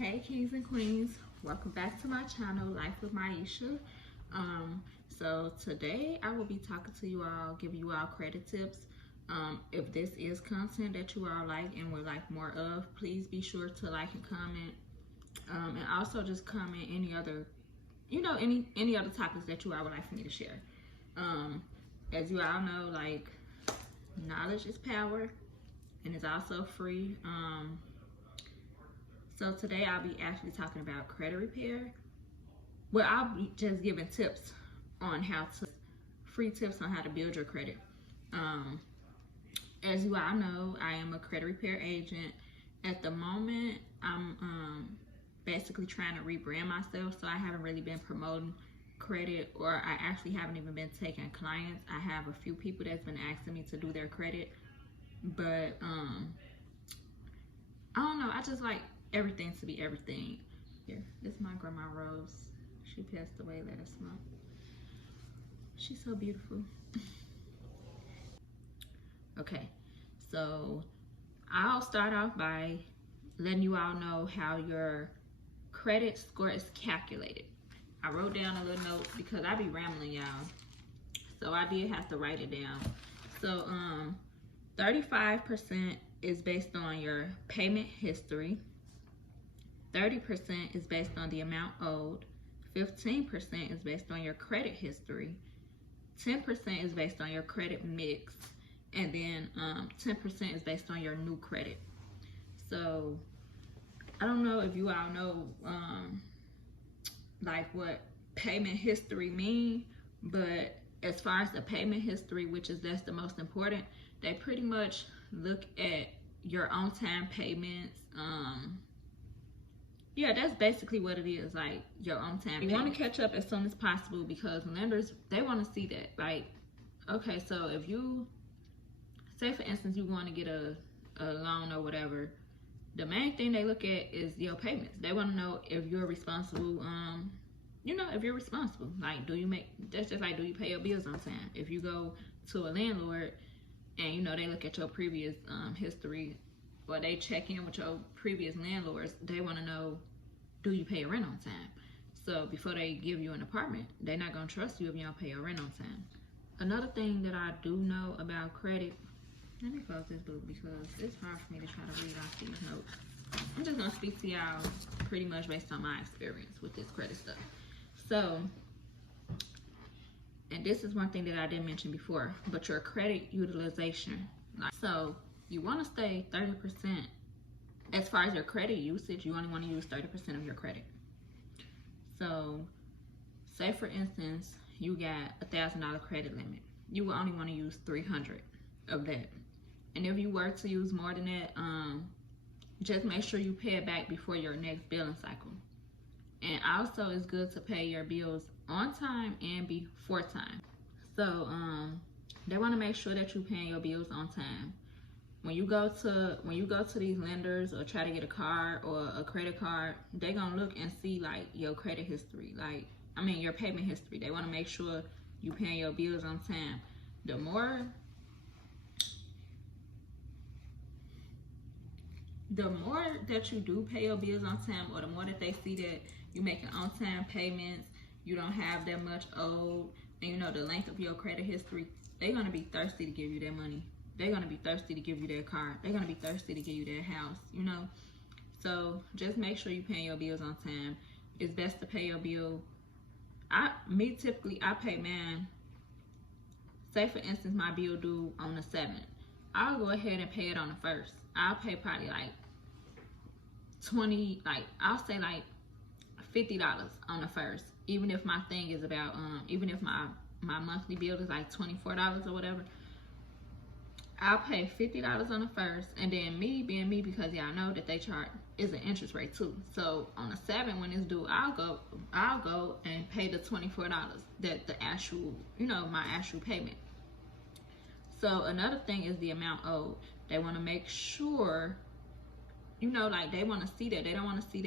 Hey kings and queens, welcome back to my channel, Life with Maisha. So today I will be talking to you all, giving you all credit tips. If this is content that you all like and would like more of, please be sure to like and comment. And also just comment any other, any other topics that you all would like for me to share. As you all know, like, knowledge is power and it's also free. So today I'll be actually talking about credit repair. Well, I'll be just giving tips on free tips on how to build your credit. As you all know, I am a credit repair agent. At the moment, I'm basically trying to rebrand myself, so I haven't really been promoting credit, or I actually haven't even been taking clients. I have a few people that's been asking me to do their credit, but I don't know, I just like everything to be everything. Here, this is my grandma Rose. She passed away last month. She's so beautiful. Okay, so I'll start off by letting you all know how your credit score is calculated. I wrote down a little note because I be rambling, y'all, so I did have to write it down. So 35% is based on your payment history. 30% is based on the amount owed. 15% is based on your credit history. 10% is based on your credit mix. And then 10% is based on your new credit. So I don't know if you all know like what payment history mean, but as far as the payment history, that's the most important, they pretty much look at your on-time payments. Yeah, that's basically what it is, like your on-time. You want to catch up as soon as possible because lenders, they want to see that. Like, okay, so if you say, for instance, you want to get a loan or whatever, the main thing they look at is your payments. They want to know if you're responsible. If you're responsible. Like, that's just like, do you pay your bills on time? If you go to a landlord and they look at your previous history, or they check in with your previous landlords, they want to know, do you pay your rent on time? So before they give you an apartment, they're not going to trust you if you don't pay your rent on time. Another thing that I do know about credit, let me close this book because it's hard for me to try to read off these notes. I'm just going to speak to y'all pretty much based on my experience with this credit stuff. So, and this is one thing that I didn't mention before, but your credit utilization. So you want to stay 30%. As far as your credit usage, you only want to use 30% of your credit. So say for instance, you got $1,000 credit limit. You will only want to use $300 of that. And if you were to use more than that, just make sure you pay it back before your next billing cycle. And also, it's good to pay your bills on time and before time. So they want to make sure that you're paying your bills on time. When you go to these lenders or try to get a card or a credit card, they're gonna look and see like your credit history, your payment history. They want to make sure you paying your bills on time. The more that you do pay your bills on time, or the more that they see that you making on-time payments, you don't have that much owed, and the length of your credit history, they're gonna be thirsty to give you their money. They're gonna be thirsty to give you their car. They're gonna be thirsty to give you their house, So just make sure you paying your bills on time. It's best to pay your bill. Typically I pay mine. Say for instance, my bill due on the 7th. I'll go ahead and pay it on the 1st. I'll pay probably like I'll say like $50 on the 1st. Even if my thing is about, even if my monthly bill is like $24 or whatever, I'll pay $50 on the 1st, and then me being me, because y'all know that they charge is an interest rate too. So on the 7th when it's due, I'll go and pay the $24 that the actual, my actual payment. So another thing is the amount owed. They want to make sure, they want to see that. They don't want to see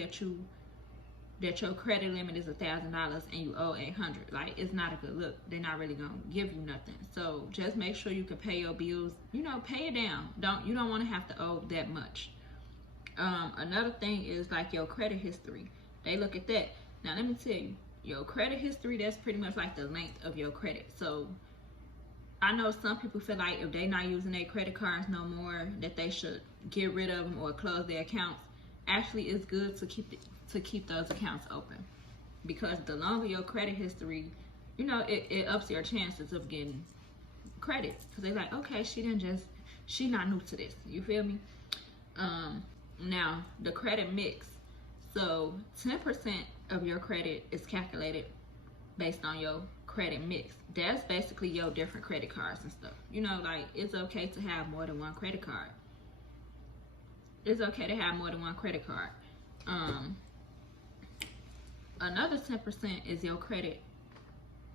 that your credit limit is $1,000 and you owe $800. Like, it's not a good look. They're not really gonna give you nothing. So just make sure you can pay your bills. Pay it down. You don't want to have to owe that much. Another thing is like your credit history. They look at that. Now let me tell you, your credit history, that's pretty much like the length of your credit. So I know some people feel like if they're not using their credit cards no more, that they should get rid of them or close their accounts. Actually, it's good to keep those accounts open, because the longer your credit history, you know, it ups your chances of getting credit, because they're like, okay, she not new to this. You feel me? Now the credit mix. So 10% of your credit is calculated based on your credit mix. That's basically your different credit cards and stuff. You know, like, it's okay to have more than one credit card. It's okay to have more than one credit card. Another 10% is your credit.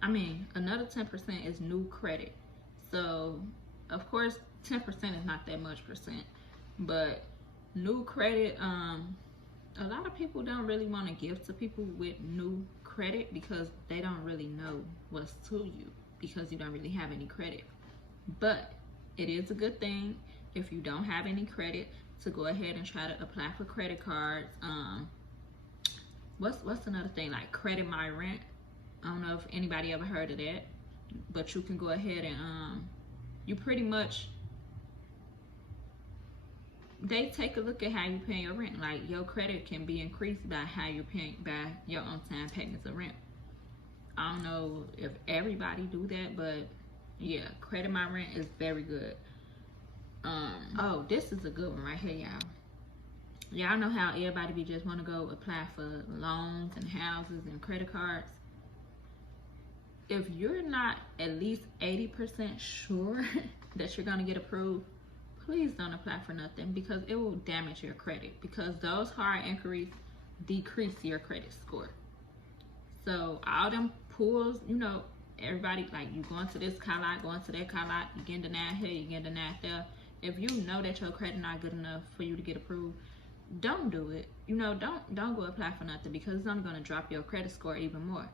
Another 10% is new credit. So, of course, 10% is not that much percent, but new credit, a lot of people don't really want to give to people with new credit because they don't really know what's to you, because you don't really have any credit. But it is a good thing if you don't have any credit to go ahead and try to apply for credit cards. What's another thing, like Credit My Rent? I don't know if anybody ever heard of that, but you can go ahead and you pretty much, they take a look at how you pay your rent. Like, your credit can be increased by how you're paying, by your on-time payments of rent. I don't know if everybody do that, but yeah, Credit My Rent is very good. Oh, this is a good one right here, y'all. Y'all know how everybody be just want to go apply for loans and houses and credit cards. If you're not at least 80% sure that you're gonna get approved, please don't apply for nothing, because it will damage your credit, because those hard inquiries decrease your credit score. So all them pulls, you know, everybody, like, you going to this car lot, going to that car lot, you getting denied here, you getting denied there. If you know that your credit not good enough for you to get approved, don't do it. You know, don't go apply for nothing, because it's only going to drop your credit score even more.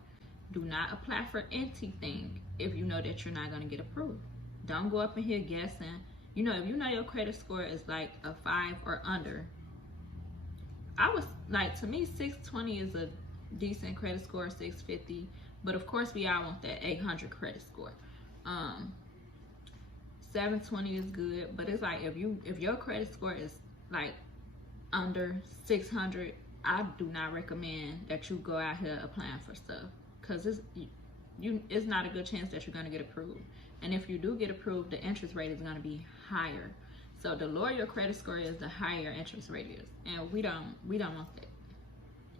Do not apply for anything if you know that you're not going to get approved. Don't go up in here guessing. You know, if you know your credit score is like a 5 or under, to me, 620 is a decent credit score, 650. But of course, we all want that 800 credit score. 720 is good, but it's like, if your credit score is like under 600, I do not recommend that you go out here applying for stuff, because it's not a good chance that you're going to get approved. And if you do get approved, the interest rate is going to be higher. So the lower your credit score is, the higher interest rate is, and we don't want that.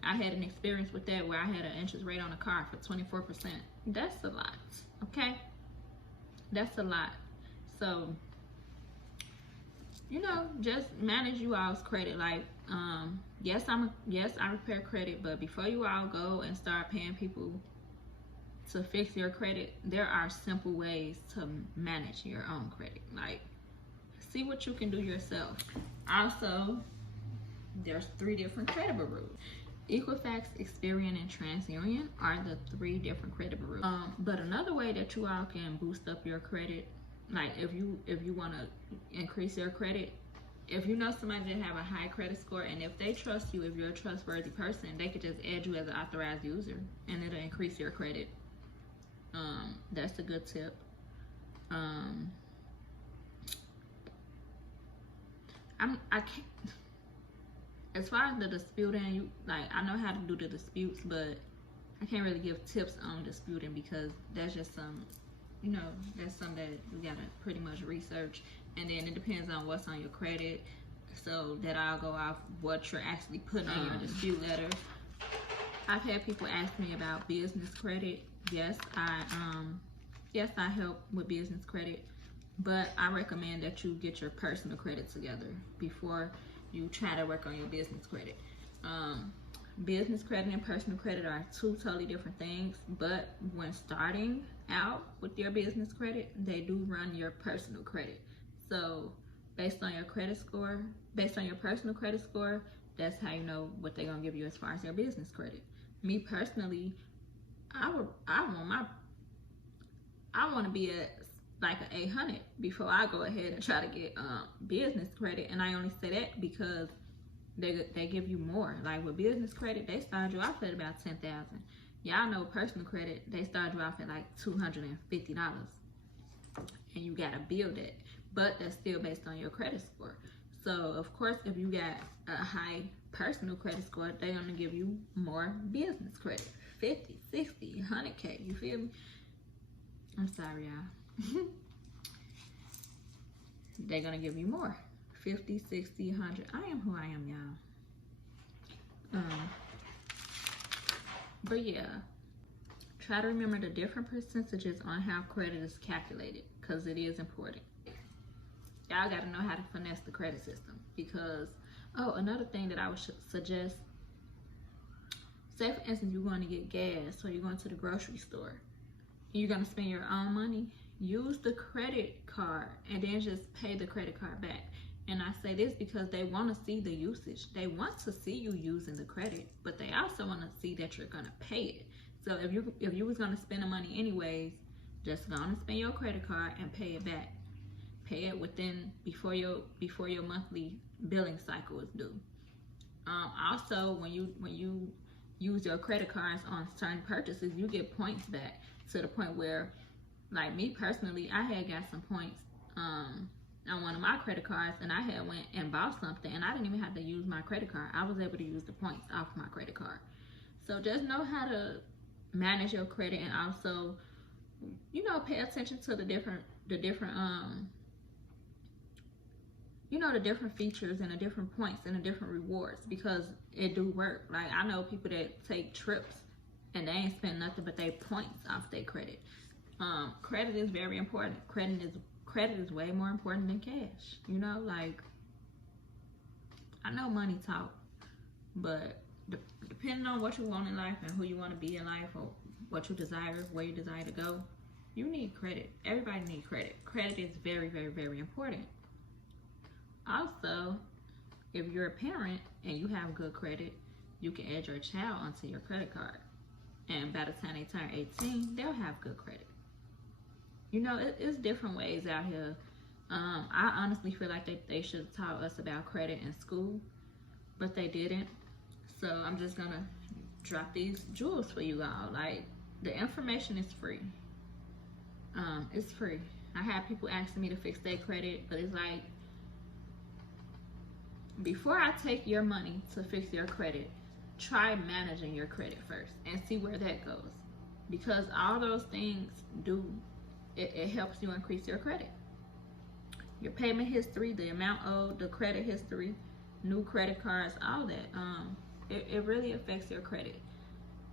I had an experience with that where I had an interest rate on a car for 24%. That's a lot, okay? That's a lot. So, you know, just manage you all's credit. Like, yes, I repair credit, but before you all go and start paying people to fix your credit, there are simple ways to manage your own credit. Like, see what you can do yourself. Also, there's 3 different credit bureaus. Equifax, Experian, and TransUnion are the 3 different credit bureaus. But another way that you all can boost up your credit, like if you want to increase your credit, if you know somebody that have a high credit score, and if they trust you, if you're a trustworthy person, they could just add you as an authorized user, and it'll increase your credit. That's a good tip. I can't. As far as the disputing, I know how to do the disputes, but I can't really give tips on disputing, because that's just that's something that you gotta pretty much research, and then it depends on what's on your credit. So that I'll go off what you're actually putting in your dispute letter. I've had people ask me about business credit. Yes, I help with business credit, but I recommend that you get your personal credit together before you try to work on your business credit. Business credit and personal credit are 2 totally different things, but when starting out with your business credit, they do run your personal credit. So based on your credit score, based on your personal credit score, that's how you know what they're gonna give you as far as your business credit. Me personally, I want to be at like an 800 before I go ahead and try to get business credit. And I only say that because they give you more. Like with business credit, they start you off at about $10,000. Y'all know personal credit, they start you off at like $250, and you gotta build it. But that's still based on your credit score. So of course, if you got a high personal credit score, they're gonna give you more business credit, 50, 60, 100K. You feel me? I'm sorry, y'all. They're gonna give you more, 50, 60, 100. I am who I am, y'all. But yeah, try to remember the different percentages on how credit is calculated, because it is important. Y'all got to know how to finesse the credit system. Because, oh, another thing that I would suggest, say for instance you're going to get gas, or you're going to the grocery store, you're going to spend your own money, use the credit card and then just pay the credit card back. And I say this because they want to see the usage. They want to see you using the credit, but they also want to see that you're going to pay it. So if you was going to spend the money anyways, just go on and spend your credit card and pay it back. Pay it before your monthly billing cycle is due. Also, when you use your credit cards on certain purchases, you get points back, to the point where, like me personally, I had got some points on one of my credit cards, and I had went and bought something, and I didn't even have to use my credit card. I was able to use the points off my credit card. So just know how to manage your credit, and also, pay attention to the different the different features and the different points and the different rewards, because it do work. Like I know people that take trips and they ain't spend nothing but they points off their credit. Credit is very important. Credit is way more important than cash. Like I know money talk, but depending on what you want in life and who you want to be in life, or what you desire, where you desire to go, you need credit. Everybody needs credit. Credit is very, very, very important. Also, if you're a parent and you have good credit, you can add your child onto your credit card. And by the time they turn 18, they'll have good credit. It's different ways out here. I honestly feel like they should have taught us about credit in school, but they didn't. So I'm just gonna drop these jewels for you all. Like, the information is free. It's free. I have people asking me to fix their credit, but it's like, before I take your money to fix your credit, try managing your credit first and see where that goes. Because all those things it helps you increase your credit. Your payment history, the amount owed, the credit history, new credit cards, all that. It really affects your credit.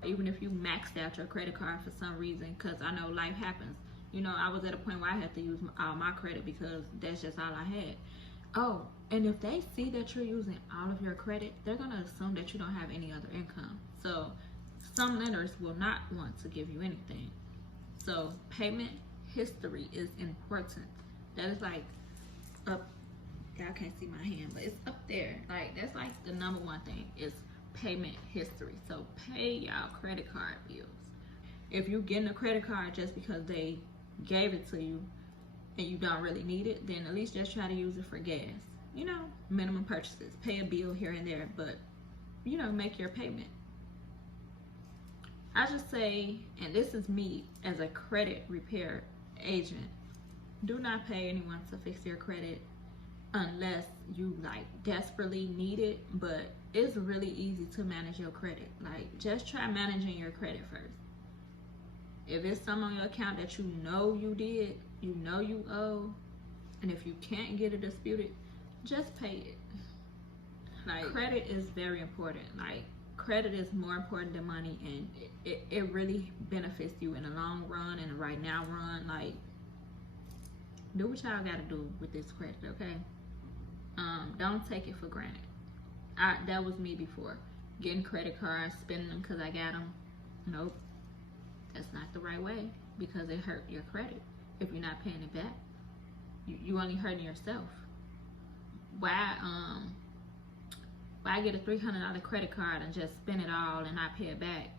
Even if you maxed out your credit card for some reason, because I know life happens. I was at a point where I had to use all my credit because that's just all I had. Oh, and if they see that you're using all of your credit, they're going to assume that you don't have any other income. So some lenders will not want to give you anything. So payment history is important. That is like up, y'all can't see my hand, but it's up there. Like, that's like the number one thing is payment history. So pay y'all credit card bills. If you're getting a credit card just because they gave it to you and you don't really need it, then at least just try to use it for gas. Minimum purchases, pay a bill here and there, but make your payment. I just say, and this is me as a credit repair agent, do not pay anyone to fix your credit unless you like desperately need it. But it's really easy to manage your credit. Like, just try managing your credit first. If it's some on your account that you did, you owe, and if you can't get it disputed, just pay it. Like, credit is very important. Like, credit is more important than money, and it really benefits you in the long run and the right now run. Like, do what y'all gotta do with this credit, okay? Don't take it for granted. That was me before. Getting credit cards, spending them because I got them. Nope. That's not the right way, because it hurt your credit. If you're not paying it back, you only hurting yourself. Why get a $300 credit card and just spend it all and not pay it back?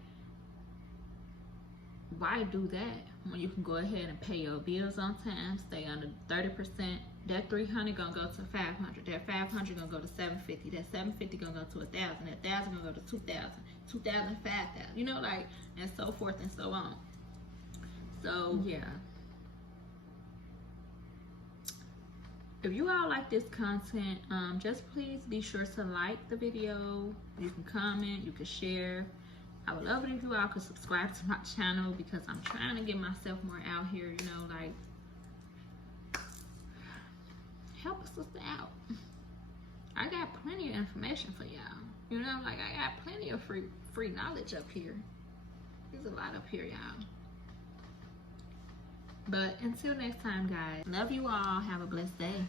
Why do that when you can go ahead and pay your bills on time, stay under 30%, That 300 gonna go to 500. That 500 gonna go to 750. That 750 gonna go to 1,000. That 1,000 gonna go to 2,000. 2,000, 5,000. You know, like, and so forth and so on. So yeah. If you all like this content, just please be sure to like the video. You can comment, you can share. I would love it if you all could subscribe to my channel, because I'm trying to get myself more out here, you know, like, help a sister out. I got plenty of information for y'all. You know, like, I got plenty of free knowledge up here. There's a lot up here, y'all. But until next time, guys, love you all. Have a blessed day.